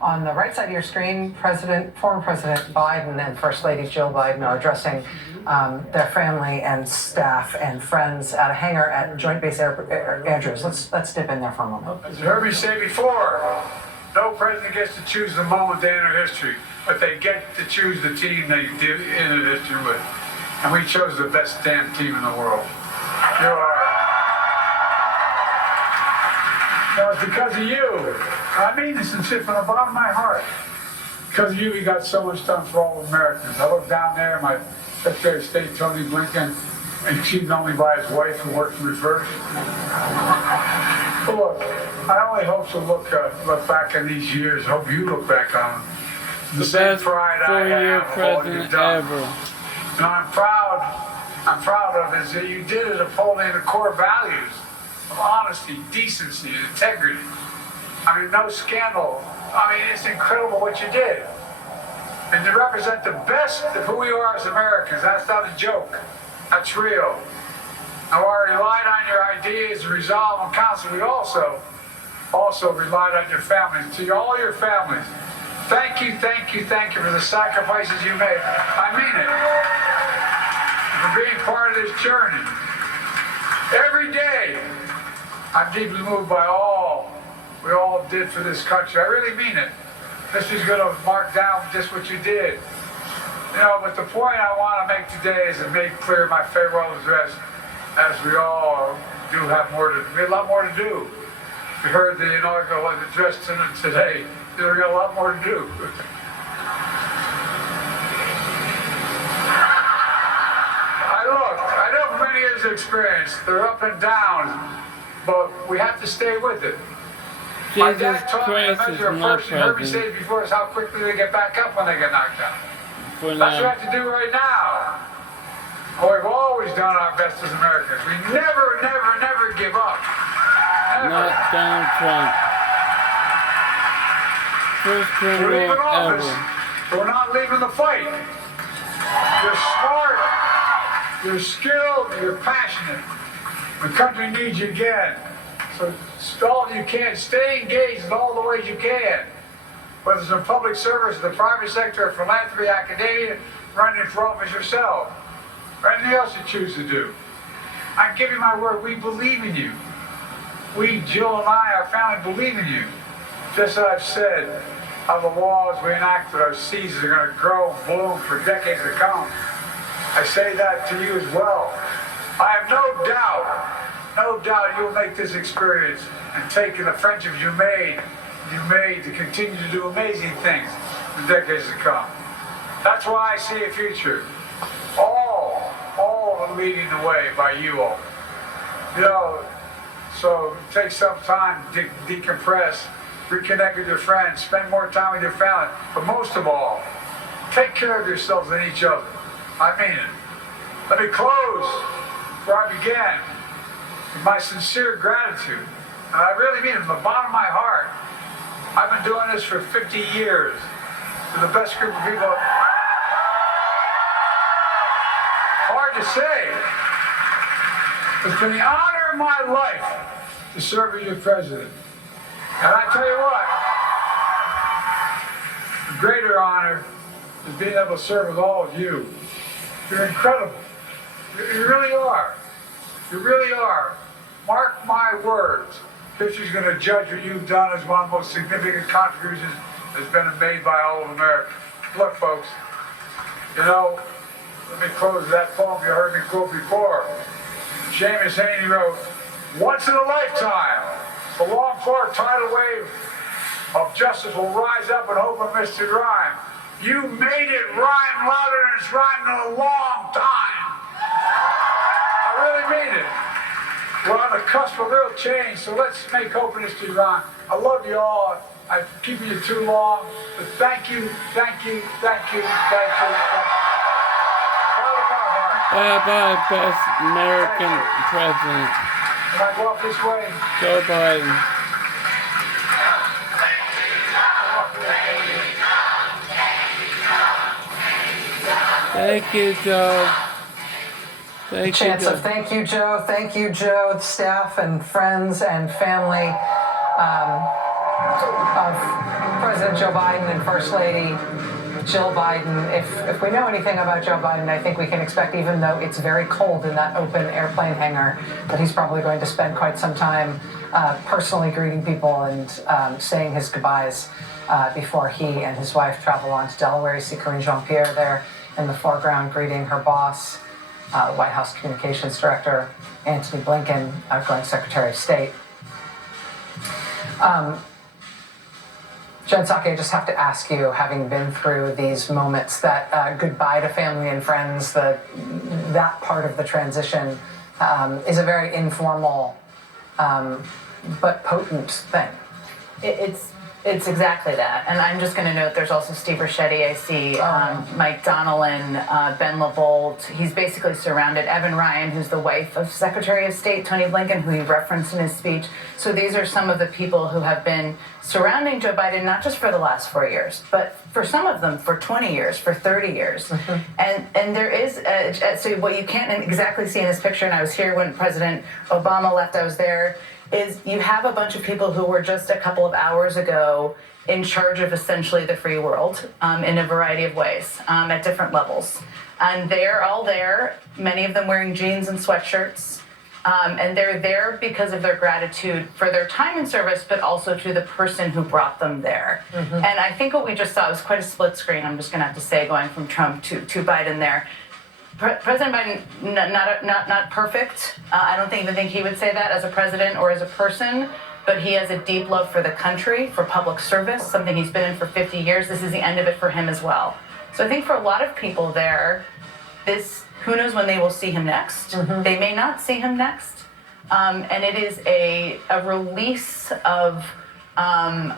On the right side of your screen, former President Biden and First Lady Jill Biden are addressing their family and staff and friends at a hangar at Joint Base Andrews. Let's dip in there for a moment. As you heard me say before, no president gets to choose the moment they enter history, but they get to choose the team they did enter history with. And we chose the best damn team in the world. You are. No, it's because of you. I mean this sincere from the bottom of my heart. Because of you, we got so much done for all Americans. I look down there, my Secretary of State, Tony Blinken, achieved only by his wife who works in reverse. But look, I only hope to look back on these years. Hope you look back on them. The same pride I have of all you've done. You know, I'm proud of is that you did it upholding the core values of honesty, decency, and integrity. I mean, no scandal. I mean, it's incredible what you did. And to represent the best of who we are as Americans, that's not a joke. That's real. Now, I relied on your ideas and resolve and counsel. We also relied on your families. To all your families, thank you for the sacrifices you made. I mean it. For being part of this journey. Every day, I'm deeply moved by all we all did for this country. I really mean it. This is going to mark down just what you did. You know, but the point I want to make today is to make clear my farewell address, as we all do have we have a lot more to do. We heard the inaugural address today. We got a lot more to do. I know from many years of experience, they're up and down, but we have to stay with it. My dad taught me to measure a person, heard me say it before, is how quickly they get back up when they get knocked down. That's what we have to do right now. And we've always done our best as Americans. We never give up. Never. Not Donald Trump. First We're leaving criminal office, ever. but we're not leaving the fight. You're smart, you're skilled, you're passionate. The country needs you again. So all you can, stay engaged in all the ways you can. Whether it's in public service, the private sector, philanthropy, academia, running for office yourself, or anything else you choose to do. I give you my word, we believe in you. We, Jill and I, our family, believe in you. Just as I've said, how the laws we enacted, our seasons are going to grow and bloom for decades to come. I say that to you as well. I have no doubt you'll make this experience and take the friendships you made to continue to do amazing things in decades to come. That's why I see a future. All of them leading the way by you all. You know, so take some time to decompress, reconnect with your friends, spend more time with your family, but most of all, take care of yourselves and each other. I mean it. Let me close where I began with my sincere gratitude. And I really mean it from the bottom of my heart. I've been doing this for 50 years with the best group of people. Hard to say. It's been the honor of my life to serve as your president. And I tell you what, the greater honor is being able to serve with all of you. You're incredible. You really are. You really are. Mark my words. History's going to judge what you've done as one of the most significant contributions that's been made by all of America. Look, folks, you know, let me close with that poem you heard me quote before. Seamus Heaney wrote, "Once in a lifetime, the longed-for tidal wave of justice will rise up in hope amidst the rhyme. You made it rhyme louder than it's rhymed in a long time." I really mean it. We're on the cusp of real change, so let's make hope in history rhyme. I love you all. I've keeping you too long, but thank you. Bye-bye, best American president. Can I go up this way? Joe Biden. Thank you, Joe. Thank you, Chance Joe. of thank you, Joe, staff and friends and family. of President Joe Biden and First Lady Jill Biden. If we know anything about Joe Biden, I think we can expect, even though it's very cold in that open airplane hangar, that he's probably going to spend quite some time personally greeting people and saying his goodbyes before he and his wife travel on to Delaware. You see Karine Jean-Pierre there in the foreground greeting her boss, White House Communications Director Antony Blinken, outgoing Secretary of State. Jen Psaki, I just have to ask you, having been through these moments, that goodbye to family and friends, that part of the transition is a very informal but potent thing. It's exactly that. And I'm just going to note there's also Steve Ricchetti. I see Mike Donilon, Ben LaVolt. He's basically surrounded. Evan Ryan, who's the wife of Secretary of State Tony Blinken, who he referenced in his speech. So these are some of the people who have been surrounding Joe Biden, not just for the last 4 years, but for some of them for 20 years, for 30 years. And there is, so what you can't exactly see in this picture, and I was here when President Obama left, I was there, is you have a bunch of people who were just a couple of hours ago in charge of essentially the free world in a variety of ways at different levels. And they're all there, many of them wearing jeans and sweatshirts. And they're there because of their gratitude for their time in service, but also to the person who brought them there. And I think what we just saw was quite a split screen, I'm just going to have to say, going from Trump to Biden there. President Biden, not perfect. I don't even think he would say that as a president or as a person, but he has a deep love for the country, for public service, something he's been in for 50 years. This is the end of it for him as well. So I think for a lot of people there, who knows when they will see him next. They may not see him next. And it is a release of time,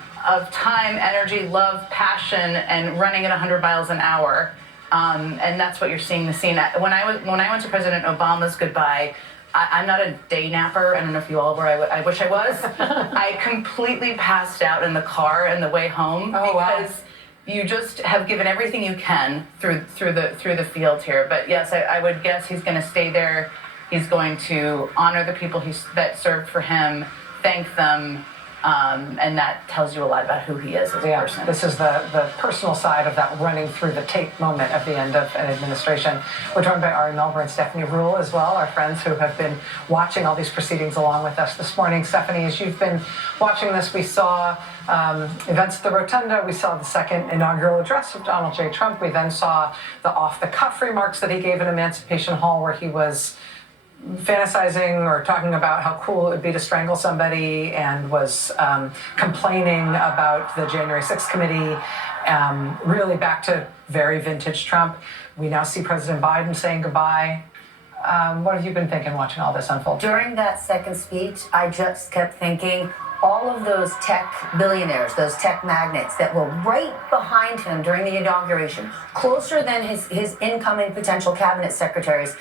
energy, love, passion, and running at 100 miles an hour. And that's what you're seeing the scene. When I went to President Obama's goodbye, I'm not a day napper. I don't know if you all were. I wish I was. I completely passed out in the car on the way home because you just have given everything you can through the field here. But yes, I would guess he's going to stay there. He's going to honor the people that served for him, thank them. And that tells you a lot about who he is as a person. This is the personal side of that running through the tape moment at the end of an administration. We're joined by Ari Melber and Stephanie Ruhle as well, our friends who have been watching all these proceedings along with us this morning. Stephanie, as you've been watching this, we saw events at the Rotunda. We saw the second inaugural address of Donald J. Trump. We then saw the off-the-cuff remarks that he gave in Emancipation Hall, where he was fantasizing or talking about how cool it would be to strangle somebody, and was complaining about the January 6th committee, really back to very vintage Trump. We now see President Biden saying goodbye. What have you been thinking watching all this unfold? During that second speech, I just kept thinking, all of those tech billionaires, those tech magnates that were right behind him during the inauguration, closer than his incoming potential cabinet secretaries,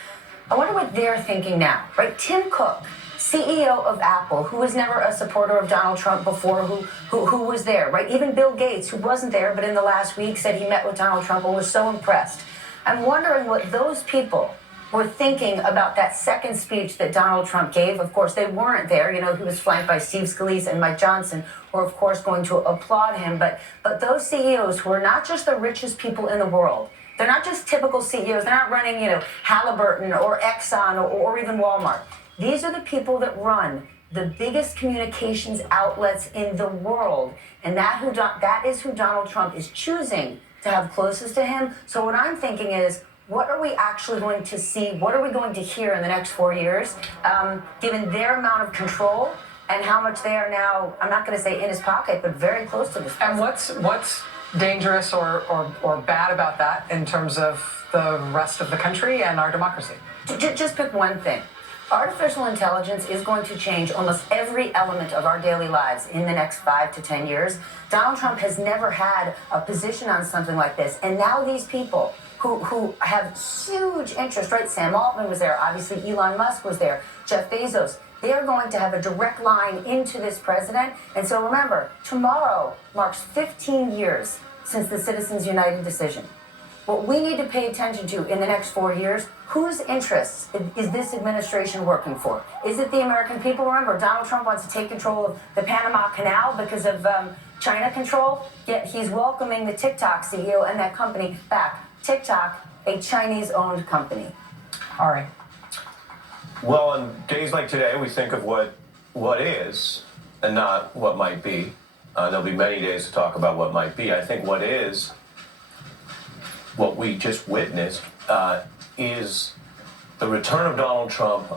I wonder what they're thinking now, right? Tim Cook, CEO of Apple, who was never a supporter of Donald Trump before, who was there, right? Even Bill Gates, who wasn't there, but in the last week said he met with Donald Trump and was so impressed. I'm wondering what those people were thinking about that second speech that Donald Trump gave. Of course, they weren't there. You know, he was flanked by Steve Scalise and Mike Johnson, who are, of course, going to applaud him. But those CEOs who are not just the richest people in the world, they're not just typical CEOs. They're not running, Halliburton or Exxon or even Walmart. These are the people that run the biggest communications outlets in the world. And that is who Donald Trump is choosing to have closest to him. So what I'm thinking is, what are we actually going to see? What are we going to hear in the next 4 years, given their amount of control and how much they are now, I'm not going to say in his pocket, but very close to this And president. what's dangerous or bad about that in terms of the rest of the country and our democracy? Just pick one thing. Artificial intelligence is going to change almost every element of our daily lives in the next 5 to 10 years. Donald Trump has never had a position on something like this. And now these people who have huge interest, right? Sam Altman was there. Obviously, Elon Musk was there. Jeff Bezos. They are going to have a direct line into this president. And so remember, tomorrow marks 15 years since the Citizens United decision. What we need to pay attention to in the next 4 years, whose interests is this administration working for? Is it the American people? Remember, Donald Trump wants to take control of the Panama Canal because of China control, yet he's welcoming the TikTok CEO and that company back. TikTok, a Chinese-owned company. Ari. Well, on days like today, we think of what is and not what might be. There'll be many days to talk about what might be. I think what is, what we just witnessed, is the return of Donald Trump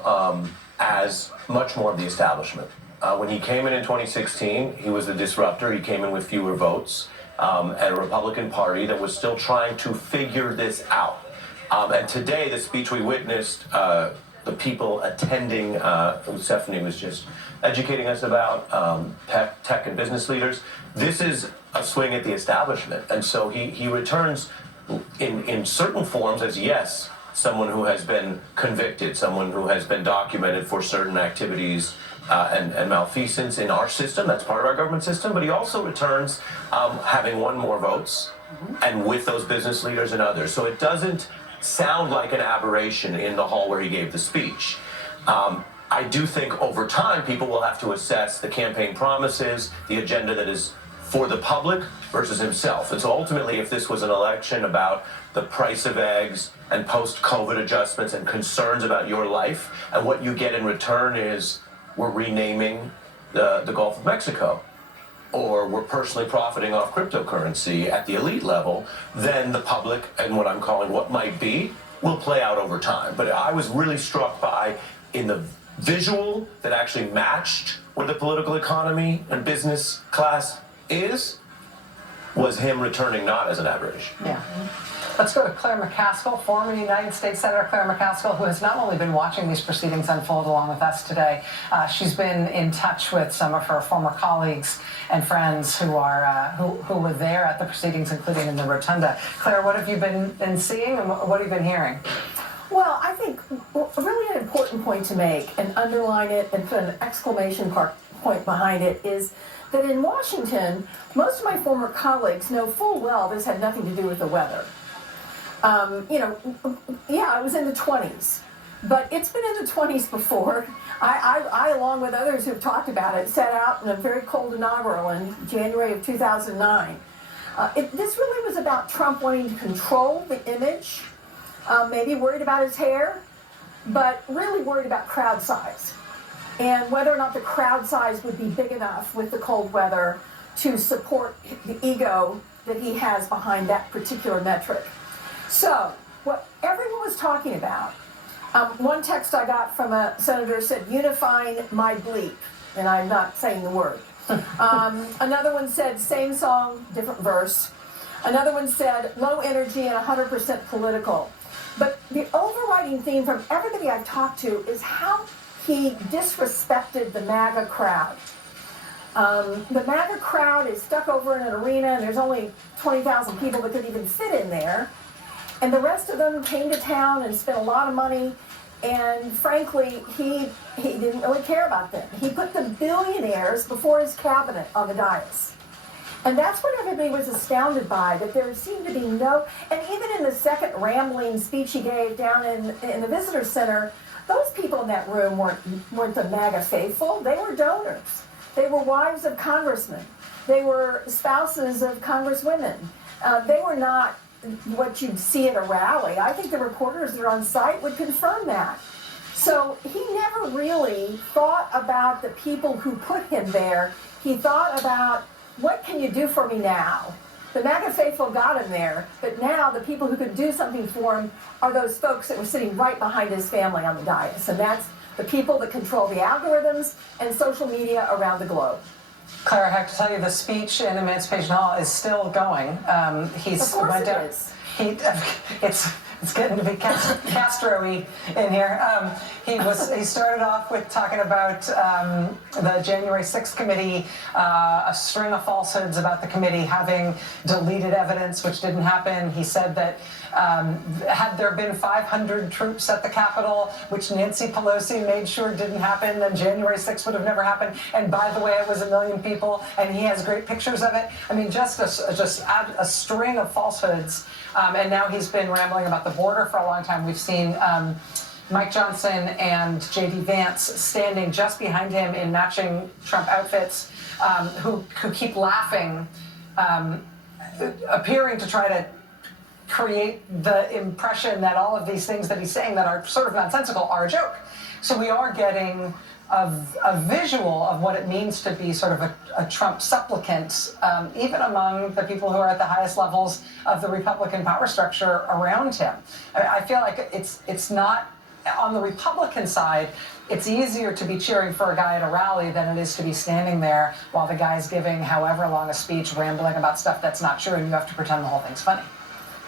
as much more of the establishment. When he came in 2016, he was the disruptor. He came in with fewer votes and a Republican Party that was still trying to figure this out. And today, the speech we witnessed, the people attending, Stephanie was just educating us about, tech and business leaders. This is a swing at the establishment. And so he returns in certain forms as, yes, someone who has been convicted, someone who has been documented for certain activities and malfeasance in our system. That's part of our government system. But he also returns having won more votes and with those business leaders and others. So it doesn't sound like an aberration in the hall where he gave the speech. I do think over time people will have to assess the campaign promises, the agenda that is for the public versus himself. And so ultimately, if this was an election about the price of eggs and post-COVID adjustments and concerns about your life, and what you get in return is we're renaming the Gulf of Mexico, or we're personally profiting off cryptocurrency at the elite level, then the public and what I'm calling what might be will play out over time. But I was really struck by, in the visual that actually matched where the political economy and business class was him returning not as an aberration. Yeah. Let's go to Claire McCaskill, former United States Senator Claire McCaskill, who has not only been watching these proceedings unfold along with us today, she's been in touch with some of her former colleagues and friends who were there at the proceedings, including in the rotunda. Claire, what have you been seeing and what have you been hearing? Well, I think really an important point to make and underline it and put an exclamation point behind it is that in Washington, most of my former colleagues know full well this had nothing to do with the weather. I was in the 20s, but it's been in the 20s before. I, along with others who've talked about it, sat out in a very cold inaugural in January of 2009. This really was about Trump wanting to control the image, maybe worried about his hair, but really worried about crowd size and whether or not the crowd size would be big enough with the cold weather to support the ego that he has behind that particular metric. So, what everyone was talking about, one text I got from a senator said, unifying my bleep, and I'm not saying the word. Another one said, same song, different verse. Another one said, low energy and 100% political. But the overriding theme from everybody I've talked to is how he disrespected the MAGA crowd. The MAGA crowd is stuck over in an arena and there's only 20,000 people that could even fit in there. And the rest of them came to town and spent a lot of money. And frankly, he didn't really care about them. He put the billionaires before his cabinet on the dais. And that's what everybody was astounded by, that there seemed to be no, and even in the second rambling speech he gave down in the visitor center, those people in that room weren't the MAGA faithful. They were donors. They were wives of congressmen. They were spouses of congresswomen. They were not what you'd see at a rally. I think the reporters that are on site would confirm that. So he never really thought about the people who put him there. He thought about, what can you do for me now? The MAGA faithful got him there, but now the people who could do something for him are those folks that were sitting right behind his family on the dais. And that's the people that control the algorithms and social media around the globe. Claire, I have to tell you, the speech in Emancipation Hall is still going. Of course it is. It's getting to be Castro-y in here. He started off with talking about the January 6th committee, a string of falsehoods about the committee having deleted evidence, which didn't happen. He said that had there been 500 troops at the Capitol, which Nancy Pelosi made sure didn't happen, then January 6th would have never happened. And by the way, it was 1 million people, and he has great pictures of it. I mean, just add a string of falsehoods. And now he's been rambling about the border for a long time. We've seen Mike Johnson and J.D. Vance standing just behind him in matching Trump outfits. who keep laughing, appearing to try to create the impression that all of these things that he's saying that are sort of nonsensical are a joke. So we are getting a visual of what it means to be sort of a Trump supplicant, even among the people who are at the highest levels of the Republican power structure around him. I feel like it's not, on the Republican side, it's easier to be cheering for a guy at a rally than it is to be standing there while the guy's giving however long a speech rambling about stuff that's not true and you have to pretend the whole thing's funny.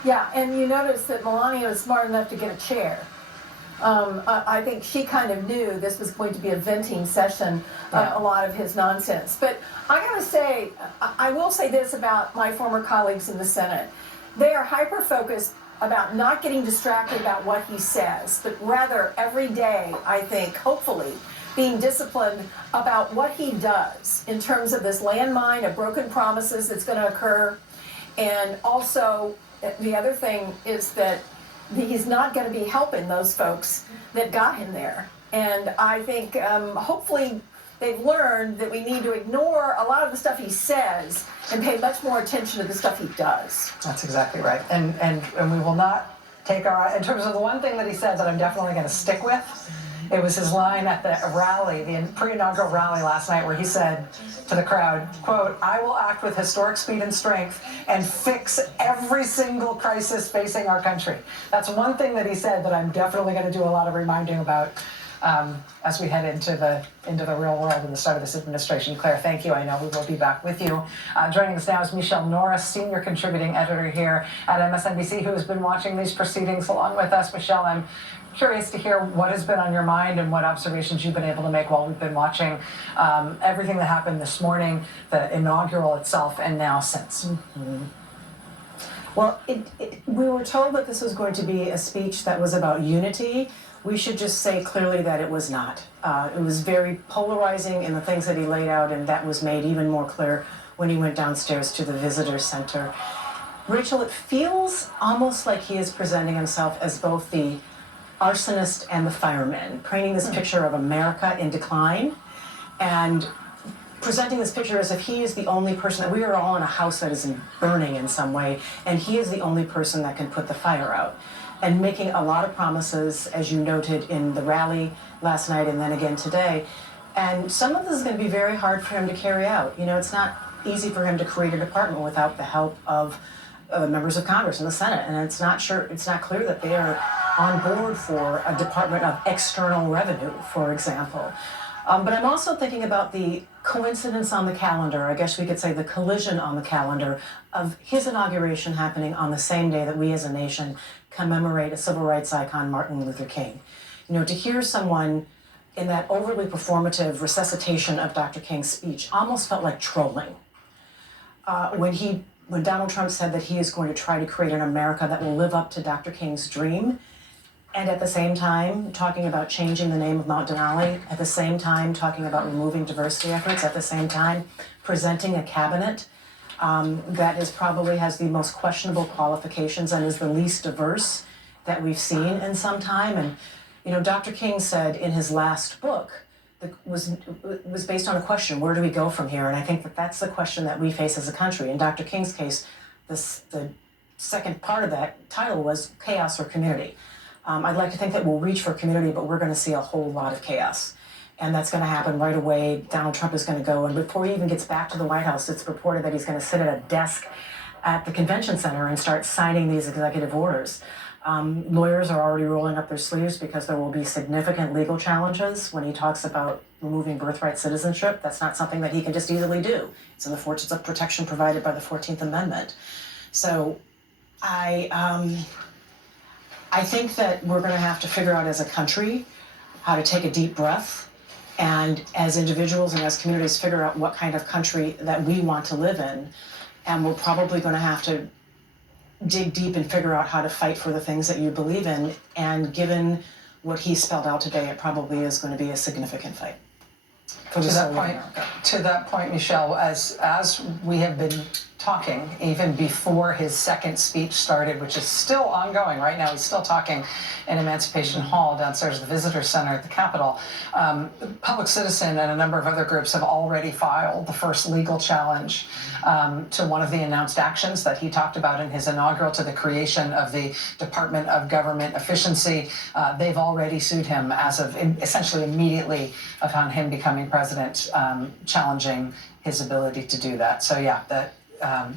Yeah, and you notice that Melania was smart enough to get a chair. I think she kind of knew this was going to be a venting session of a lot of his nonsense. But I gotta say, I will say this about my former colleagues in the Senate. They are hyper-focused about not getting distracted about what he says, but rather every day, I think, hopefully, being disciplined about what he does in terms of this landmine of broken promises that's gonna occur. And also, the other thing is that he's not going to be helping those folks that got him there. And I think hopefully they've learned that we need to ignore a lot of the stuff he says and pay much more attention to the stuff he does. That's exactly right. And we will not take our eye, in terms of the one thing that he said that I'm definitely going to stick with, it was his line at the rally, the pre-inaugural rally last night, where he said to the crowd, quote, "I will act with historic speed and strength and fix every single crisis facing our country." That's one thing that he said that I'm definitely going to do a lot of reminding about as we head into the real world and the start of this administration. Claire, thank you. I know we will be back with you. Joining us now is Michelle Norris, senior contributing editor here at MSNBC, who has been watching these proceedings along with us. Michelle, I'm curious to hear what has been on your mind and what observations you've been able to make while we've been watching everything that happened this morning, the inaugural itself, and now since. Well, we were told that this was going to be a speech that was about unity. We should just say clearly that it was not. It was very polarizing in the things that he laid out, and that was made even more clear when he went downstairs to the visitor center. Rachel, it feels almost like he is presenting himself as both the arsonist and the fireman, painting this picture of America in decline and presenting this picture as if he is the only person, that we are all in a house that is burning in some way, and he is the only person that can put the fire out. And making a lot of promises, as you noted in the rally last night and then again today. And some of this is going to be very hard for him to carry out. You know, it's not easy for him to create a department without the help of members of Congress and the Senate. And it's not clear that they are on board for a Department of External Revenue, for example. But I'm also thinking about the coincidence on the calendar, I guess we could say the collision on the calendar, of his inauguration happening on the same day that we as a nation commemorate a civil rights icon, Martin Luther King. You know, to hear someone in that overly performative resuscitation of Dr. King's speech almost felt like trolling. When Donald Trump said that he is going to try to create an America that will live up to Dr. King's dream, and at the same time talking about changing the name of Mount Denali, at the same time talking about removing diversity efforts, at the same time presenting a cabinet that probably has the most questionable qualifications and is the least diverse that we've seen in some time. And you know, Dr. King said in his last book that was based on a question: where do we go from here? And I think that that's the question that we face as a country. In Dr. King's case, the second part of that title was chaos or community. I'd like to think that we'll reach for community, but we're going to see a whole lot of chaos. And that's going to happen right away. Donald Trump is going to go, and before he even gets back to the White House, it's reported that he's going to sit at a desk at the convention center and start signing these executive orders. Lawyers are already rolling up their sleeves because there will be significant legal challenges when he talks about removing birthright citizenship. That's not something that he can just easily do. It's in the fortunes of protection provided by the 14th Amendment. So I think that we're going to have to figure out as a country how to take a deep breath, and as individuals and as communities figure out what kind of country that we want to live in. And we're probably going to have to dig deep and figure out how to fight for the things that you believe in. And given what he spelled out today, it probably is going to be a significant fight. To that point, Michelle, as we have been talking even before his second speech started, which is still ongoing right now. He's still talking in Emancipation Hall downstairs at the Visitor Center at the Capitol. Public Citizen and a number of other groups have already filed the first legal challenge to one of the announced actions that he talked about in his inaugural, to the creation of the Department of Government Efficiency. They've already sued him as of essentially immediately upon him becoming president, challenging his ability to do that. So yeah, that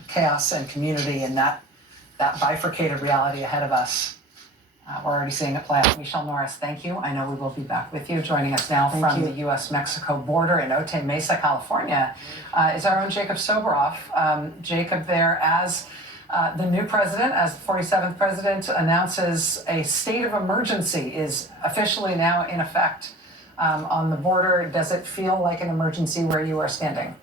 chaos and community and that bifurcated reality ahead of us. We're already seeing it play out. Michelle Norris, thank you. I know we will be back with you. Joining us now from the U.S.-Mexico border in Otay Mesa, California, is our own Jacob Soboroff. Jacob there as the new president, as the 47th president, announces a state of emergency is officially now in effect on the border. Does it feel like an emergency where you are standing?